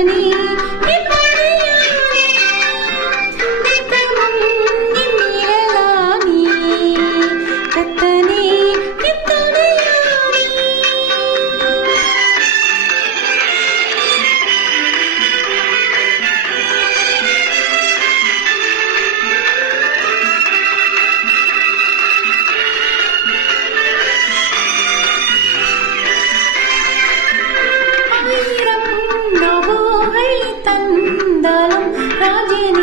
नी ராஜனே உம்மை பாடக்கூ